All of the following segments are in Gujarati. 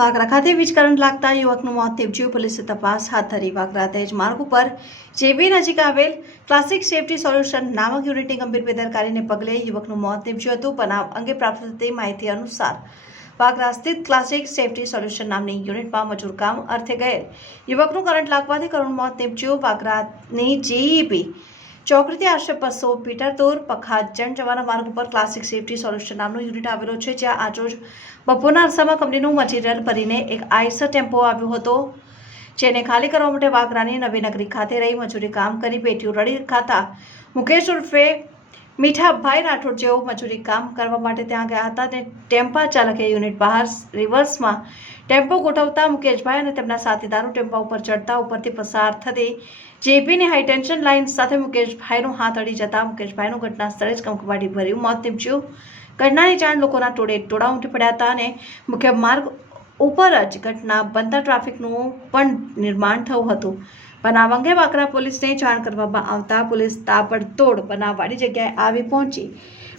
વાગરા ખાતે વીજ કરંટ લાગતા યુવકનું મોત નીપજ્યું. પોલીસે તપાસ હાથ ધરી વાગરા તેજ માર્ગ ઉપર જેબી નજીક આવેલ ક્લાસિક સેફટી સોલ્યુશન નામક યુનિટની ગંભીર બેદરકારીને પગલે યુવકનું મોત નીપજ્યું હતું. બનાવ અંગે પ્રાપ્ત થતી માહિતી અનુસાર, વાગરા સ્થિત ક્લાસિક સેફટી સોલ્યુશન નામની યુનિટમાં મજૂર કામ અર્થે ગયેલ. યુવકનું કરંટ લાગવાથી કરુણ મોત નીપજ્યું. વાગરાની જેઈબી ચોકડીથી આશરે બસો મીટર દૂર પખાત જણ જવાના માર્ગ ઉપર ક્લાસિક સેફટી સોલ્યુશન નામનું યુનિટ આવેલો છે, જ્યાં આજરોજ બપોરના અરસામાં કંપનીનું મટીરિયલ ભરીને એક આઈસર ટેમ્પો આવ્યો હતો. જેને ખાલી કરવા માટે વાગરાની નવીનગરી ખાતે રહી મજૂરી કામ કરી, પેટીઓ રડી ખાતા મુકેશ ઉર્ફે મીઠાભાઈ રાઠોડ જેઓ મજૂરી કામ કરવા માટે ત્યાં ગયા હતા અને ટેમ્પા ચાલકે યુનિટ બહાર રિવર્સમાં ટેમ્પો ગોઠવતા મુકેશભાઈ અને તેમના સાથીદારો ટેમ્પા ઉપર ચડતા ઉપરથી પસાર થતી જેપીની હાઈ ટેન્શન લાઇન સાથે મુકેશભાઈનો હાથ અડી જતા મુકેશભાઈનું ઘટના સ્થળે જ કંકવાડી ભર્યું. મોત નીપજ્યું. ઘટનાની જાણ લોકોના ટોળે ટોળા ઉમટી પડ્યા હતા અને મુખ્ય માર્ગ ઉપર જ ઘટના બનતા ટ્રાફિકનું પણ નિર્માણ થયું હતું. બનાવ અંગે વાકરા પોલીસને જાણ કરવામાં આવતા પોલીસ તાબડતોડ બનાવવાળી જગ્યાએ આવી પહોંચી.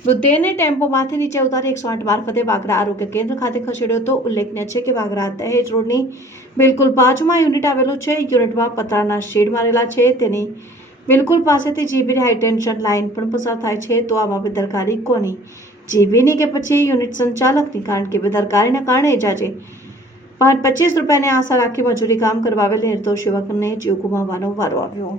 વૃદ્ધેને ટેમ્પોમાંથી નીચે ઉતારી એકસો આઠ મારફતે વાગરા આરોગ્ય કેન્દ્ર ખાતે ખસેડ્યો હતો. ઉલ્લેખનીય છે કે વાગરા દહેજ રોડની બિલકુલ બાજુમાં યુનિટ આવેલું છે. યુનિટમાં પતરાના શેડ મારેલા છે. તેની બિલકુલ પાસેથી જીબીની હાઈ ટેન્શન લાઇન પણ પસાર થાય છે. તો આમાં બેદરકારી કોની? જીબીની કે પછી યુનિટ સંચાલકની? કારણ કે બેદરકારીના કારણે જ આજે પાંચ પચીસ રૂપિયાની આશા રાખી મજૂરી કામ કરવા આવેલ નિર્દોષ યુવકને જીવ ગુમાવવાનો વારો આવ્યો.